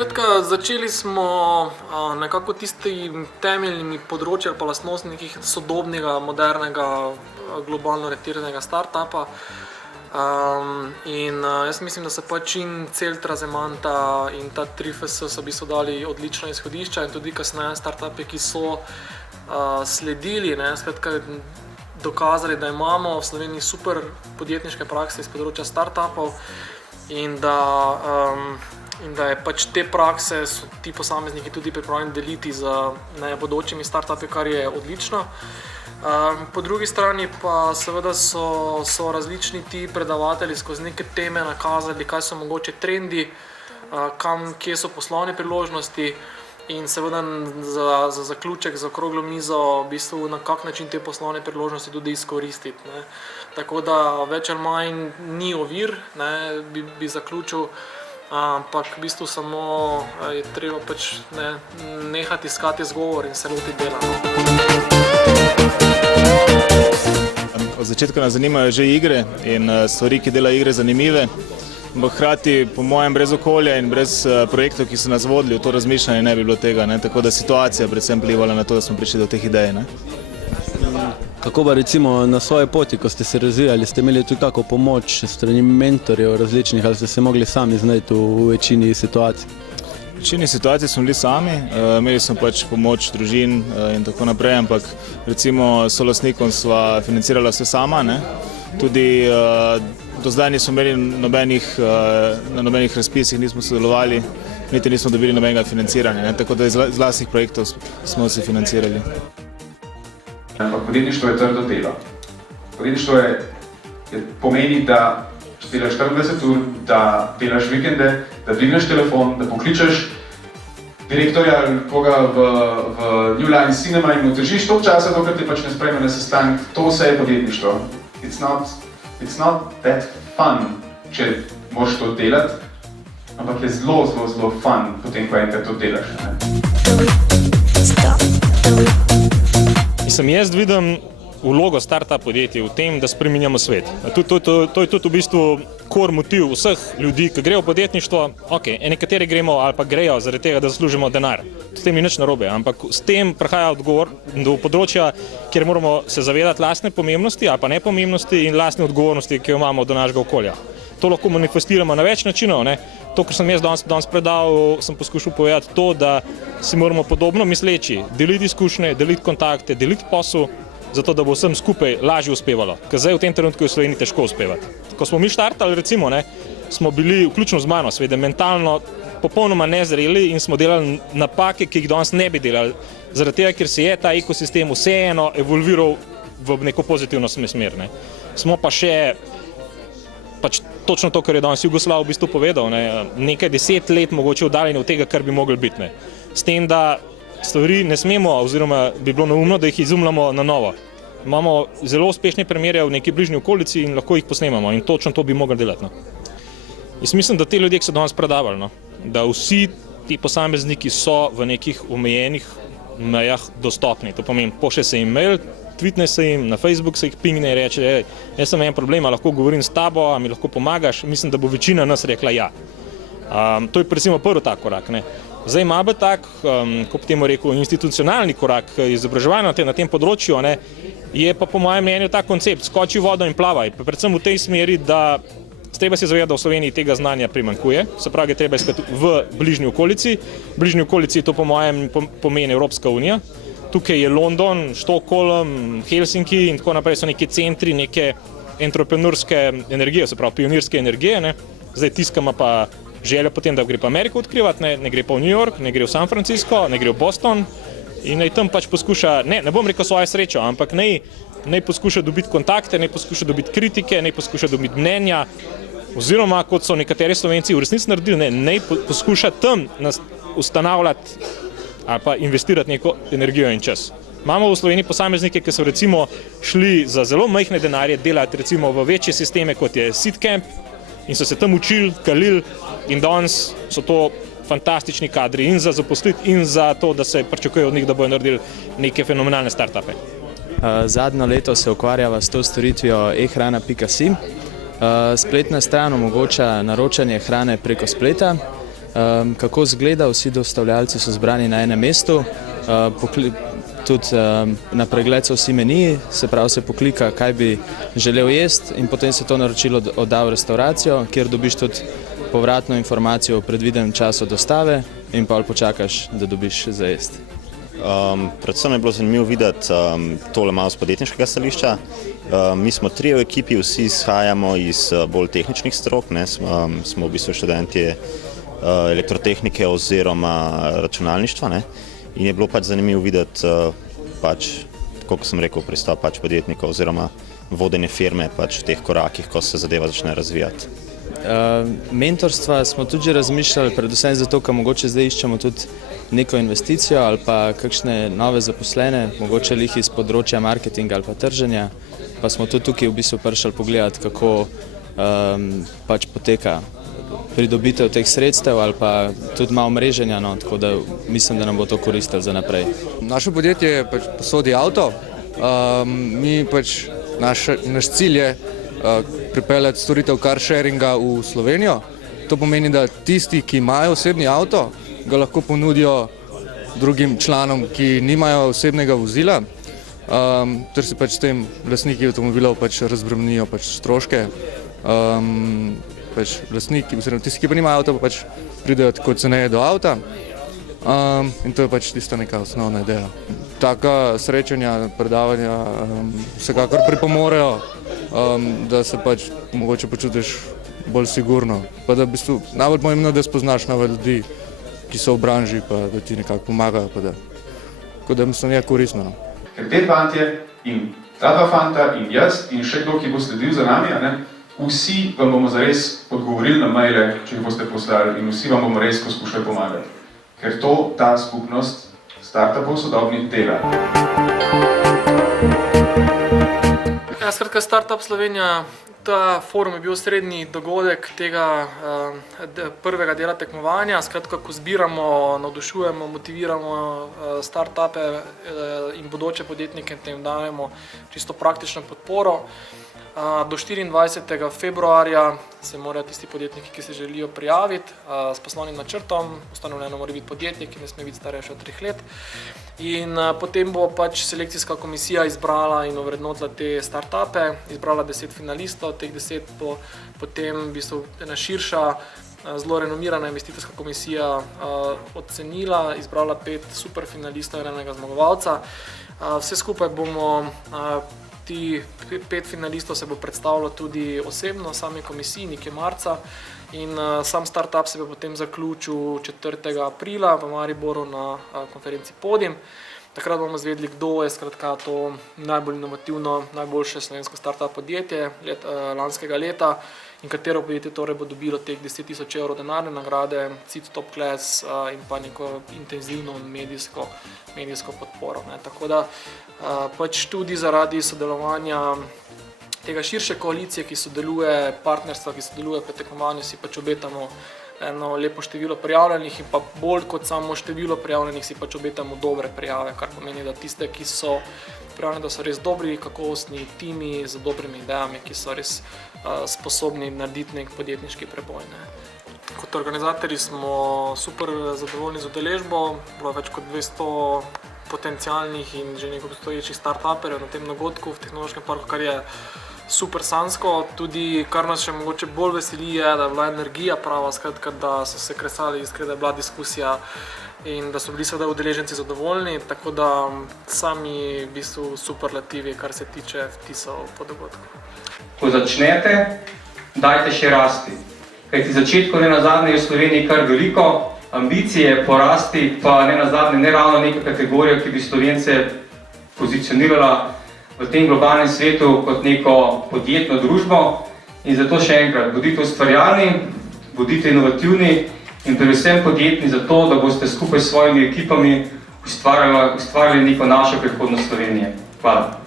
Skratka, začeli smo nekako tistimi temeljnimi področji ali pa lastnostmi nekih sodobnega, modernega, globalno orientiranega startupa. Jaz mislim, da se pač in Celtra, Zemanta in ta 3FS so v bistvu dali odlična izhodišča in tudi kasneje startupi, ki so sledili, skratka, dokazali, da imamo v Sloveniji super podjetniške prakse iz področja startupov in da je pač te prakse so ti posamezniki tudi pripravljeni deliti z bodočimi startupi, kar je odlično. Po drugi strani pa seveda so različni ti predavatelji skozi neke teme nakazali, kaj so mogoče trendi, kje so poslovne priložnosti in seveda za zaključek, za okroglo mizo, v bistvu na kak način te poslovne priložnosti tudi izkoristiti. Tako da več ali manj ni ovir, bi zaključil, ampak v bistvu samo je treba pač nehati iskati izgovor in se loti dela. Od začetka nas zanimajo že igre in stvari, ki delajo igre zanimive, ampak hkrati po mojem brez okolja in brez projektov, ki so nas vodili v to razmišljanje, ne bi bilo tega, tako da situacija predvsem vplivala na to, da smo prišli do teh idej. Kako pa recimo na svoji poti, ko ste se razvijali, ste imeli tudi kako pomoč strani mentorjev različnih ali ste se mogli sami znajti v večini situacij? V večini situacij smo bili sami, imeli smo pač pomoč družin in tako naprej, ampak recimo s solastnikom sva financirala vse sama, tudi do zdaj nismo imeli na nobenih razpisih, nismo sodelovali, niti nismo dobili nobenega financiranja, tako da iz lastnih projektov smo se financirali. Ampak podjetništvo je trdo delo. Podjetništvo pomeni, da delaš 24 ur, da delaš vikende, da dvigneš telefon, da pokličeš direktorja ali koga v New Line Cinema in mu držiš toliko časa, dokler te pač ne sprejme na sestanek. To vse je podjetništvo. It's not that fun, če moraš to delati, ampak je zelo fun, potem ko enkrat to delaš. Jaz vidim vlogo startup podjetij v tem, da spreminjamo svet. To je tudi v bistvu core motiv vseh ljudi, ki grejo v podjetništvo. Nekateri gremo ali pa grejo zaradi tega, da zaslužimo denar. S tem ni nič narobe, ampak s tem prihaja odgovor do področja, kjer moramo se zavedati lastne pomembnosti ali pa nepomembnosti in lastne odgovornosti, ki jo imamo do našega okolja. To lahko manifestiramo na več načinov. To, kar sem jaz danes predal, sem poskušal povedati to, da si moramo podobno misleči deliti izkušnje, deliti kontakte, deliti posel, zato da bo vsem skupaj lažje uspevalo. Ker zdaj v tem trenutku je v Sloveniji težko uspevati. Ko smo mi štartali, recimo, smo bili vključno z mano, seveda mentalno popolnoma nezreli in smo delali napake, ki jih danes ne bi delali, zaradi tega, ker se je ta ekosistem vseeno evolviral v neko pozitivno smer. Smo pa še pač točno to, kar je danes Jugoslav v bistvu povedal, nekaj 10 let mogoče oddaljeni od tega, kar bi mogli biti. S tem, da stvari ne smemo, oziroma bi bilo neumno, da jih izumljamo na novo. Imamo zelo uspešne primere v neki bližnji okolici in lahko jih posnemamo in točno to bi mogli delati. Jaz mislim, da te ljudje, ki so danes predavali, da vsi ti posamezniki so v nekih omejenih mejah dostopni. To pomeni, pošlje se jim mail, tweetne se jim, na Facebook se jih pingne in reče, jaz sem en problem, lahko govorim s tabo, a mi lahko pomagaš. Mislim, da bo večina nas rekla ja. To je recimo prvi tak korak. Zdaj ima bi tak, kot temu rekel, institucionalni korak izobraževanja na tem področju, je pa po mojem mnenju tak koncept, skoči v vodo in plavaj, predvsem v tej smeri, da treba se zavedati, da v Sloveniji tega znanja primanjkuje, se pravi, treba iskati v bližnji okolici. V bližnji okolici to po mojem pomeni Evropska unija. Tukaj je London, Stockholm, Helsinki in tako naprej so neki centri, neke entrepreneurske energije, se pravi pionirske energije. Zdaj tiskama pa želja potem, da gre pa Ameriko odkrivati, ne gre pa v New York, ne gre v San Francisco, ne gre v Boston in naj tam pač poskuša, ne bom rekel svojo srečo, ampak naj poskuša dobiti kontakte, naj poskuša dobiti kritike, naj poskuša dobiti mnenja, oziroma kot so nekateri Slovenci v resnici naredili, naj poskuša tam ustanavljati ali pa investirati neko energijo in čas. Imamo v Sloveniji posameznike, ki so recimo šli za zelo majhne denarje delati recimo v večje sisteme, kot je Seedcamp, in so se tam učili, kalili in danes so to fantastični kadri in za zaposliti in za to, da se pričakuje od njih, da bodo naredili neke fenomenalne startupe. Zadnjo leto se ukvarjava s to storitvijo ehrana.si. Spletna stran omogoča naročanje hrane preko spleta. kako izgleda, vsi dostavljalci so zbrani na enem mestu, tudi na pregled so vsi meniji, se pravi se poklika, kaj bi želel jesti in potem se to naročilo odda v restauracijo, kjer dobiš tudi povratno informacijo o predvidenem času dostave in pa počakaš, da dobiš za jesti. Predvsem je bilo zanimivo videti tole malo z podjetniškega stališča. Mi smo 3 v ekipi, vsi izhajamo iz bolj tehničnih strok, ne, smo v bistvu študentje elektrotehnike oziroma računalništva, ne, in je bilo pač zanimivo videti kot sem rekel, pristop podjetnikov oziroma vodenje firme v teh korakih, ko se zadeva začne razvijati. Mentorstva smo tudi že razmišljali, predvsem zato, ker mogoče zdaj iščemo tudi neko investicijo ali pa kakšne nove zaposlene, mogoče lih iz področja marketinga ali pa trženja, pa smo tudi tukaj v bistvu prišli pogledati, kako poteka pridobitev teh sredstev ali pa tudi malo mreženja, no, tako da mislim, da nam bo to koristilo za naprej. Naše podjetje posodi avto, naš cilj je pripeljati storitev car sharinga v Slovenijo. To pomeni, da tisti, ki imajo osebni avto, ga lahko ponudijo drugim članom, ki nimajo osebnega vozila, ter se s tem lastniki avtomobilov razbremenijo stroške. Lastniki, oziroma tisti, ki pa nimajo avta, pa pridejo tako ceneje do avta. In to je tista neka osnovna ideja. Taka srečanja, predavanja vsekakor pripomorejo, da se mogoče počutiš bolj sigurno. Pa da v bistvu najbolj pomembno, da spoznaš nove ljudi, ki so v branži, pa da ti nekako pomagajo. Tako da mislim, je koristno. Ker te fantje in ta 2 fanta in jaz in še kdo, ki bo sledil za nami, vsi vam bomo zares odgovorili na maile, če jih boste poslali, in vsi vam bomo res poskušali pomagati. Ker to ta skupnost startupov sodobnih dela. Skratka, Startup Slovenija, ta forum je bil srednji dogodek tega prvega dela tekmovanja. Skratka, ko zbiramo, navdušujemo, motiviramo startupe in bodoče podjetnike, da jim dajemo čisto praktično podporo. Do 24. februarja se morajo tisti podjetniki, ki se želijo prijaviti s poslovnim načrtom. Ustanovljeno mora biti podjetnik, ki ne sme biti starejši od 3 let. In potem bo selekcijska komisija izbrala in ovrednotila te startupe, izbrala 10 finalistov, teh 10 bo potem v bistvu ena širša, zelo renomirana investitorska komisija ocenila, izbrala 5 super finalistov in enega zmagovalca. Vse skupaj bomo 5 finalistov se bo predstavilo tudi osebno, sami komisiji, nekje marca, in sam startup se bo potem zaključil 4. aprila v Mariboru na konferenci Podium. Takrat bomo izvedeli, kdo je skratka to najbolj inovativno, najboljše slovensko startup podjetje lanskega leta in katero podjetje torej bo dobilo teh 10.000 evrov denarne nagrade, CIT Top Class in pa neko intenzivno medijsko podporo. Tako da tudi zaradi sodelovanja tega širše koalicije, ki sodeluje, partnerstva, ki sodeluje pri tekmovanju, si obetamo eno lepo število prijavljenih in pa bolj kot samo število prijavljenih si obetamo dobre prijave, kar pomeni, da tiste, ki so prijavljeni, da so res dobri, kakovostni timi z dobrimi idejami, ki so res sposobni narediti nek podjetniški preboj. Kot organizatorji smo super zadovoljni z udeležbo, bilo več kot 200 potencialnih in že nekaj obstoječih startuperjev na tem dogodku v Tehnološkem parku, kar je super sanjsko. Tudi, kar nas še mogoče bolj veseli, je, da je bila energija prava, skratka, da so se kresali iskre, da je bila diskusija in da so bili seveda udeleženci zadovoljni, tako da sami v bistvu superlativi, kar se tiče vtisov po dogodku. Ko začnete, dajte še rasti. Kajti začetku nenazadnje je v Sloveniji kar veliko, ambicije porasti pa nenazadnje ne ravno neka kategorija, ki bi Slovence pozicionirala v tem globalnem svetu kot neko podjetno družbo. In zato še enkrat, bodite ustvarjalni, bodite inovativni in predvsem podjetni zato, da boste skupaj s svojimi ekipami ustvarjali neko našo prihodnost Slovenije. Hvala.